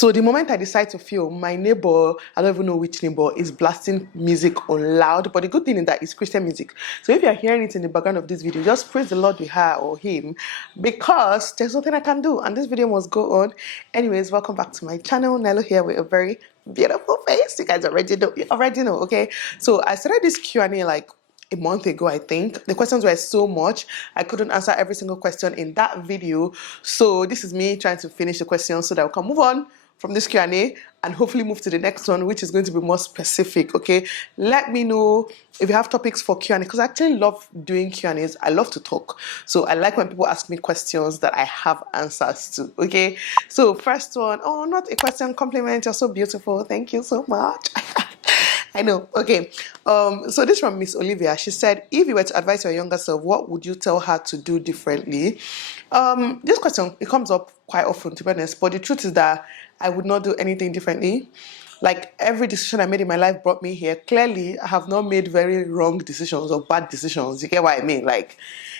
So the moment I decide to film, my neighbor, I don't even know which neighbor, is blasting music on loud. But the good thing is that it's Christian music. So if you're hearing it in the background of this video, just praise the Lord with her or him, because there's nothing I can do and this video must go on. Anyways, welcome back to my channel. Nelo here with a very beautiful face. You guys already know, okay? So I started this Q&A like a month ago, I think. The questions were so much, I couldn't answer every single question in that video. So this is me trying to finish the questions so that we can move on from this Q&A and hopefully move to the next one, which is going to be more specific, okay? Let me know if you have topics for Q&A, because I actually love doing Q&As. I love to talk. So I like when people ask me questions that I have answers to, okay? So first one, oh, not a question, compliment. You're so beautiful. Thank you so much. I know. Okay. So this from Miss Olivia. She said, if you were to advise your younger self, what would you tell her to do differently? This question, it comes up quite often, to be honest. But the truth is that I would not do anything differently. Like, every decision I made in my life brought me here. Clearly, I have not made very wrong decisions or bad decisions. You get what I mean? Like,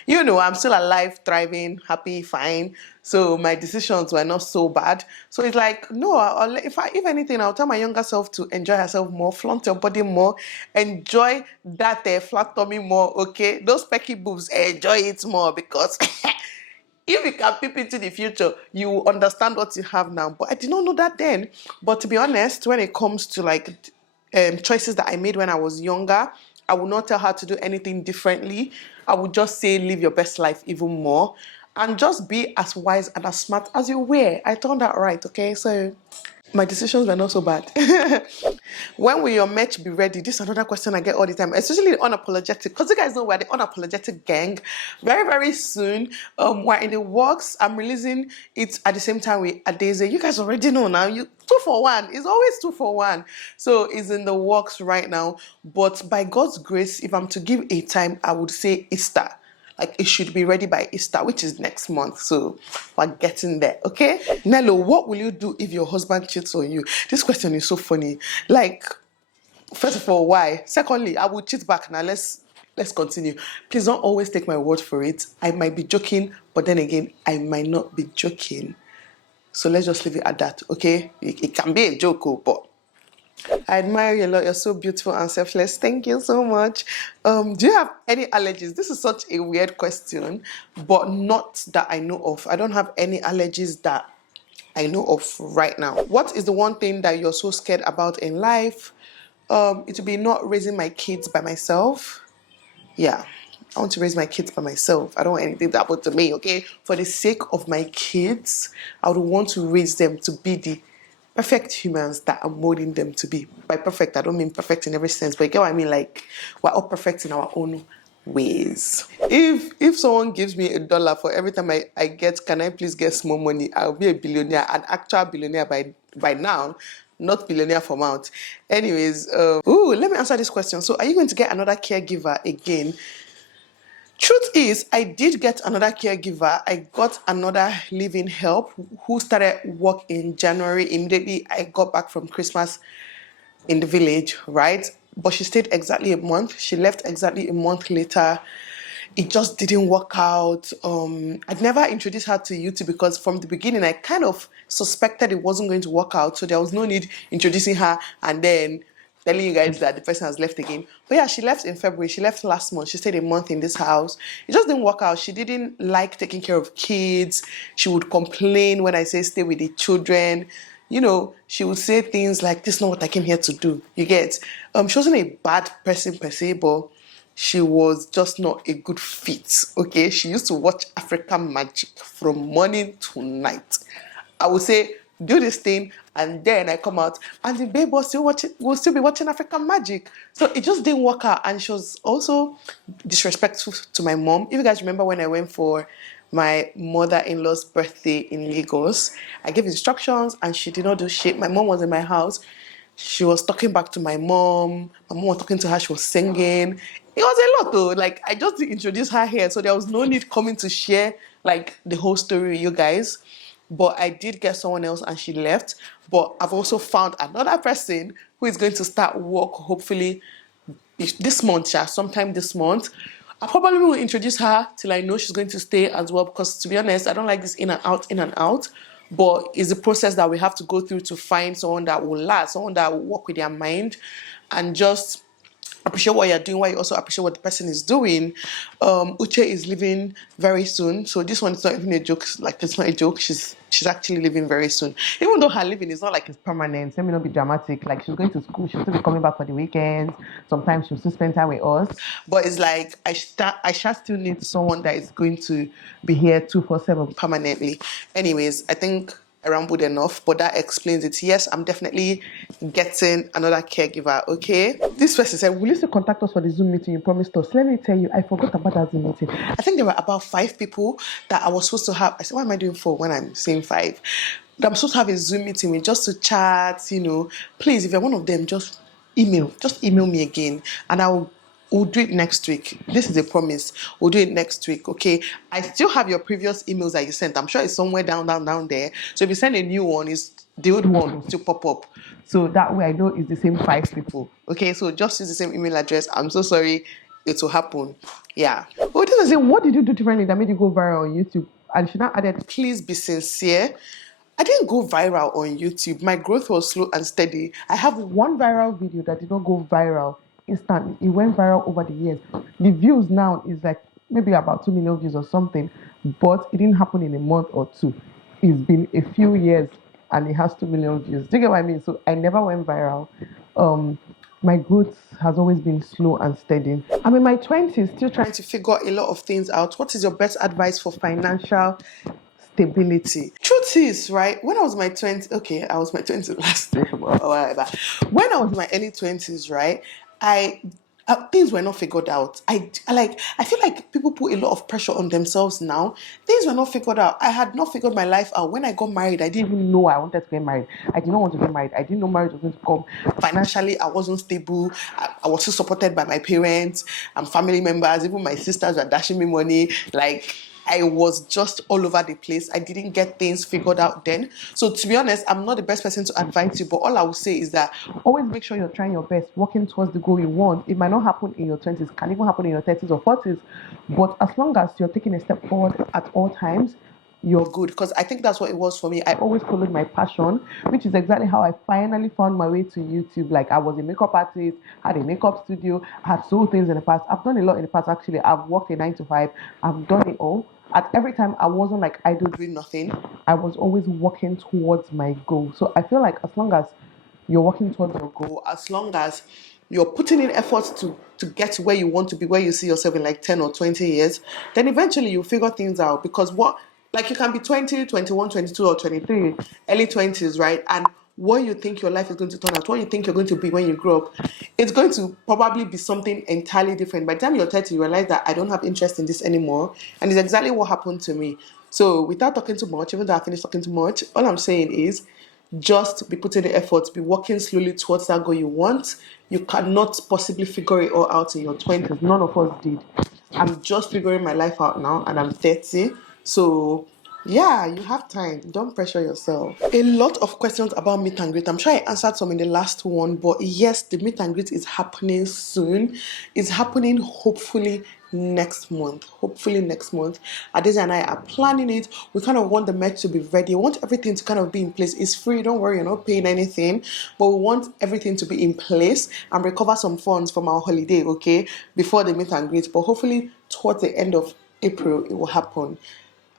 you know, I'm still alive, thriving, happy, fine. So my decisions were not so bad. So it's like, no, if anything, I'll tell my younger self to enjoy herself more, flaunt your body more, enjoy that flat tummy more, okay? Those pecky boobs, enjoy it more, because if you can peep into the future, you will understand what you have now. But I did not know that then. But to be honest, when it comes to like choices that I made when I was younger, I would not tell her to do anything differently. I would just say live your best life even more and just be as wise and as smart as you were. I turned out right, okay? So my decisions were not so bad. When will your merch be ready? This is another question I get all the time, especially the unapologetic, because you guys know we're the unapologetic gang. Very, very soon, we're in the works. I'm releasing it at the same time with Adeze. You guys already know now. You 2 for 1. It's always 2 for 1. So it's in the works right now. But by God's grace, if I'm to give a time, I would say Easter. Like, it should be ready by Easter, which is next month. So we're getting there, okay? Nelo, what will you do if your husband cheats on you? This question is so funny. Like, first of all, why? Secondly, I will cheat back. Now let's continue. Please don't always take my word for it. I might be joking, but then again, I might not be joking. So let's just leave it at that, okay? It can be a joke, but I admire you a lot. You're so beautiful and selfless. Thank you so much. Do you have any allergies? This is such a weird question, but not that I know of. I don't have any allergies that I know of right now. What is the one thing that you're so scared about in life? It would be not raising my kids by myself. Yeah, I want to raise my kids by myself. I don't want anything to happen to me, okay? For the sake of my kids, I would want to raise them to be the perfect humans that I'm molding them to be. By perfect, I don't mean perfect in every sense, but you get what I mean? Like, we're all perfect in our own ways. If someone gives me $1 for every time I get, can I please get small money? I'll be a billionaire, an actual billionaire by now, not billionaire for mouth. Anyways, let me answer this question. So are you going to get another caregiver again? Truth is, I did get another caregiver. I got another living help who started work in January. Immediately, I got back from Christmas in the village, right? But she stayed exactly a month. She left exactly a month later. It just didn't work out. I'd never introduced her to YouTube because from the beginning, I kind of suspected it wasn't going to work out. So there was no need introducing her and then telling you guys that the person has left again. But yeah, she left in February. She left last month. She stayed a month in this house. It just didn't work out. She didn't like taking care of kids. She would complain when I say stay with the children. You know, she would say things like, this is not what I came here to do. You get? She wasn't a bad person per se, but she was just not a good fit, okay? She used to watch African Magic from morning to night. I would say, do this thing, and then I come out, and the babe will still be watching African Magic. So it just didn't work out, and she was also disrespectful to my mom. If you guys remember when I went for my mother-in-law's birthday in Lagos, I gave instructions, and she did not do shit. My mom was in my house. She was talking back to my mom. My mom was talking to her. She was singing. It was a lot though. Like, I just introduced her here, so there was no need coming to share like the whole story with you guys. But I did get someone else and she left. But I've also found another person who is going to start work hopefully this month, sometime this month. I probably will introduce her till I know she's going to stay as well, because to be honest, I don't like this in and out. but it's a process that we have to go through to find someone that will last, someone that will work with their mind and just appreciate what you're doing, while you also appreciate what the person is doing. Uche is leaving very soon, so this one is not even a joke. Like, it's not a joke. She's actually leaving very soon. Even though her leaving is not like it's permanent. Let me not be dramatic. Like, she's going to school. She'll still be coming back for the weekends. Sometimes she'll still spend time with us. But it's like I shall still need someone that is going to be here 247 permanently. Anyways, I think I rambled enough, but that explains it. Yes, I'm definitely getting another caregiver, okay? This person said, will you still contact us for the Zoom meeting you promised us? Let me tell you, I forgot about that Zoom meeting. I think there were about 5 people that I was supposed to have. I said, what am I doing for when I'm saying 5? That I'm supposed to have a Zoom meeting with, just to chat, Please, if you're one of them, just email me again, and we'll do it next week. This is a promise. We'll do it next week, okay? I still have your previous emails that you sent. I'm sure it's somewhere down there. So if you send a new one, the old one will still pop up. So that way I know it's the same 5 people, okay? So just use the same email address. I'm so sorry. It will happen. Yeah. Oh, this is saying, what did you do differently that made you go viral on YouTube? And she now added, please be sincere. I didn't go viral on YouTube. My growth was slow and steady. I have one viral video that did not go viral instantly. It went viral over the years. The views now is like maybe about 2 million views or something, but it didn't happen in a month or two. It's been a few years and it has 2 million views. Do you get what I mean? So I never went viral. My growth has always been slow and steady. I'm in my 20s, still trying to figure a lot of things out. What is your best advice for financial stability? Truth is, right, when I was my 20s, okay, I was my 20s last year, whatever. When I was in my early 20s, right, things were not figured out. I feel like people put a lot of pressure on themselves now. Things were not figured out. I had not figured my life out. When I got married, I didn't even know I wanted to get married. I did not want to get married. I didn't know marriage was going to come. Financially, I wasn't stable. I was still supported by my parents and family members. Even my sisters were dashing me money. Like, I was just all over the place. I didn't get things figured out then. So to be honest, I'm not the best person to advise you, but all I will say is that always make sure you're trying your best, working towards the goal you want. It might not happen in your 20s, can even happen in your 30s or 40s, but as long as you're taking a step forward at all times, you're good. Because I think that's what it was for me. I always followed my passion, which is exactly how I finally found my way to YouTube. Like, I was a makeup artist, had a makeup studio, had sold things in the past. I've done a lot in the past, actually. I've worked a 9 to 5. I've done it all. At every time, I wasn't like idle doing nothing. I was always working towards my goal. So I feel like as long as you're working towards your goal, as long as you're putting in efforts to get to where you want to be, where you see yourself in like 10 or 20 years, then eventually you'll figure things out. Because you can be 20, 21, 22, or 23, early 20s, right? And what you think your life is going to turn out, what you think you're going to be when you grow up, it's going to probably be something entirely different. By the time you're 30, you realize that I don't have interest in this anymore. And it's exactly what happened to me. So without talking too much, even though I finished talking too much, all I'm saying is just be putting the effort, be working slowly towards that goal you want. You cannot possibly figure it all out in your 20s. None of us did. I'm just figuring my life out now and I'm 30. So yeah, you have time. Don't pressure yourself. A lot of questions about meet and greet. I'm sure I answered some in the last one, but yes, the meet and greet is happening soon. It's happening hopefully next month. Hopefully next month. Adesa and I are planning it. We kind of want the merch to be ready. We want everything to kind of be in place. It's free. Don't worry, you're not paying anything. But we want everything to be in place and recover some funds from our holiday, okay, before the meet and greet. But hopefully towards the end of April, it will happen.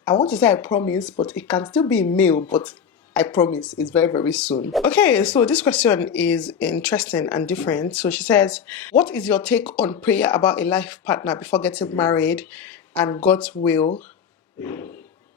I want to say I promise, but it can still be in mail, but I promise it's very, very soon. Okay, so this question is interesting and different. So she says, what is your take on prayer about a life partner before getting married and God's will?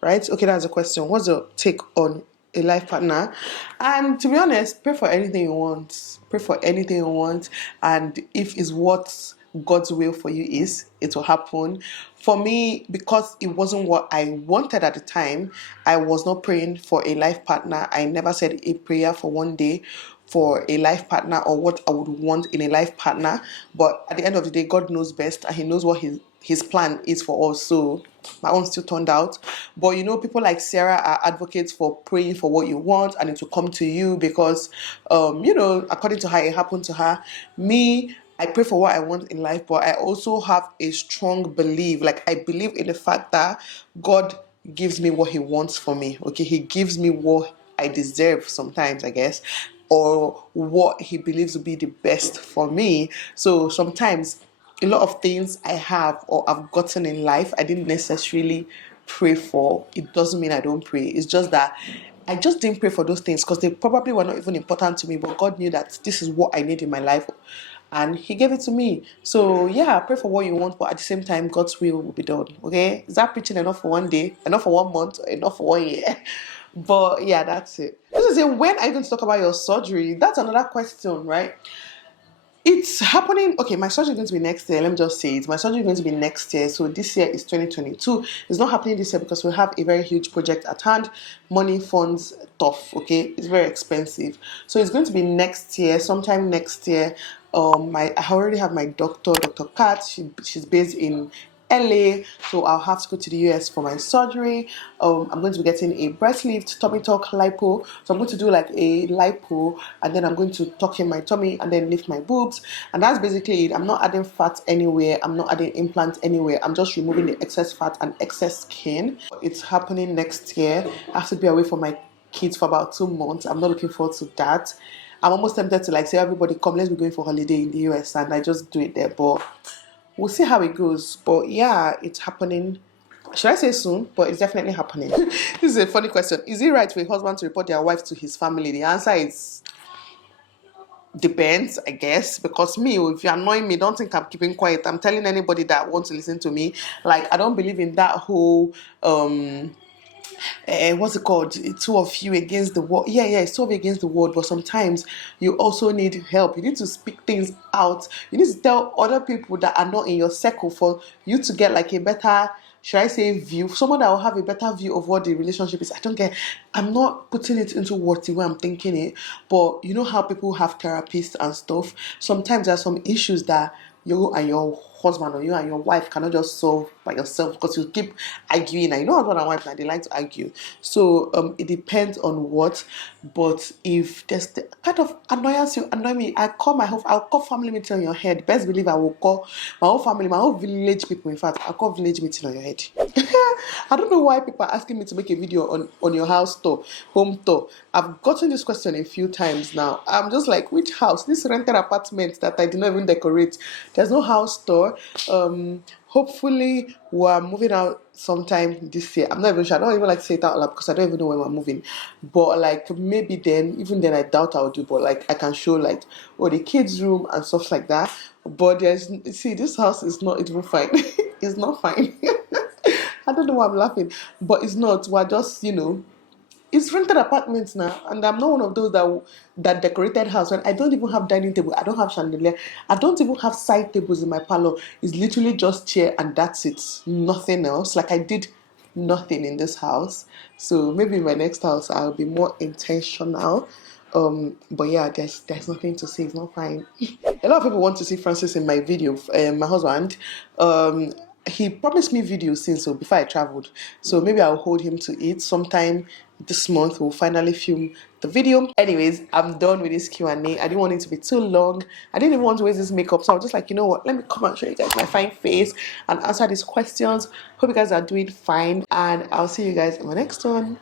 Right? Okay, that's a question. What's your take on a life partner? And to be honest, pray for anything you want. Pray for anything you want. And if it's what God's will for you is, it will happen. For me, because it wasn't what I wanted at the time, I was not praying for a life partner. I never said a prayer for one day for a life partner or what I would want in a life partner. But at the end of the day, God knows best and He knows what his plan is for us. So my own still turned out. But people like Sarah are advocates for praying for what you want and it will come to you because, according to her, it happened to her. Me, I pray for what I want in life, but I also have a strong belief. Like, I believe in the fact that God gives me what he wants for me. Okay, he gives me what I deserve sometimes, I guess, or what he believes will be the best for me. So sometimes a lot of things I have or I've gotten in life I didn't necessarily pray for. It doesn't mean I don't pray. It's just that I just didn't pray for those things because they probably were not even important to me, but God knew that this is what I need in my life and he gave it to me. So yeah, pray for what you want, but at the same time, God's will be done. Okay, is that preaching enough for one day, enough for 1 month, or enough for 1 year? But yeah, that's it. This is it. When are you going to talk about your surgery? That's another question, right? It's happening. Okay, my surgery is going to be next year. Let me just say it. My surgery is going to be next year. So this year is 2022. It's not happening this year because we have a very huge project at hand. Money, funds, tough. Okay, it's very expensive. So it's going to be next year, sometime next year. I already have my doctor, Dr. Kat. She's based in LA, so I'll have to go to the US for my surgery. I'm going to be getting a breast lift, tummy tuck, lipo. So I'm going to do like a lipo, and then I'm going to tuck in my tummy and then lift my boobs. And that's basically it. I'm not adding fat anywhere. I'm not adding implants anywhere. I'm just removing the excess fat and excess skin. It's happening next year. I have to be away from my kids for about 2 months. I'm not looking forward to that. I'm almost tempted to like say, everybody come, let's be going for holiday in the US, and I just do it there. But we'll see how it goes. But yeah, it's happening. Should I say soon? But it's definitely happening. This is a funny question. Is it right for a husband to report their wife to his family? The answer is depends, I guess. Because me, if you're annoying me, don't think I'm keeping quiet. I'm telling anybody that wants to listen to me. Like, I don't believe in that whole what's it called? Two of you against the world. Yeah, it's two of you against the world. But sometimes you also need help. You need to speak things out. You need to tell other people that are not in your circle for you to get like a better, should I say, view. Someone that will have a better view of what the relationship is. I don't get. I'm not putting it into words the way I'm thinking it. But you know how people have therapists and stuff. Sometimes there are some issues that you and your husband or you and your wife cannot just solve by yourself because you keep arguing. And you know, husband and wife now, they like to argue. So it depends on what. But if there's the kind of annoyance you annoy me, I'll call family meeting on your head. Best believe I will call my whole family, my whole village people. In fact, I'll call village meeting on your head. I don't know why people are asking me to make a video on your house tour, home tour. I've gotten this question a few times now. I'm just like, which house? This rented apartment that I did not even decorate. There's no house tour. Hopefully we're moving out sometime this year. I'm not even sure. I don't even like to say it out loud because I don't even know when we're moving. But like maybe then, even then I doubt I'll do, but like I can show like the kids' room and stuff like that. But this house is not even fine. It's not fine. I don't know why I'm laughing, but it's not. We're just, it's rented apartments now, and I'm not one of those that decorated house. When I don't even have dining table, I don't have chandelier, I don't even have side tables in my parlor. It's literally just chair and that's it. Nothing else. Like I did nothing in this house. So maybe in my next house I'll be more intentional. But yeah, there's nothing to say. It's not fine. A lot of people want to see Francis in my video. My husband, he promised me videos since so before I traveled. So maybe I'll hold him to it sometime this month. We'll finally film the video. Anyways, I'm done with this Q&A. I didn't want it to be too long. I didn't even want to waste this makeup. So I was just like, you know what? Let me come and show you guys my fine face and answer these questions. Hope you guys are doing fine. And I'll see you guys in my next one.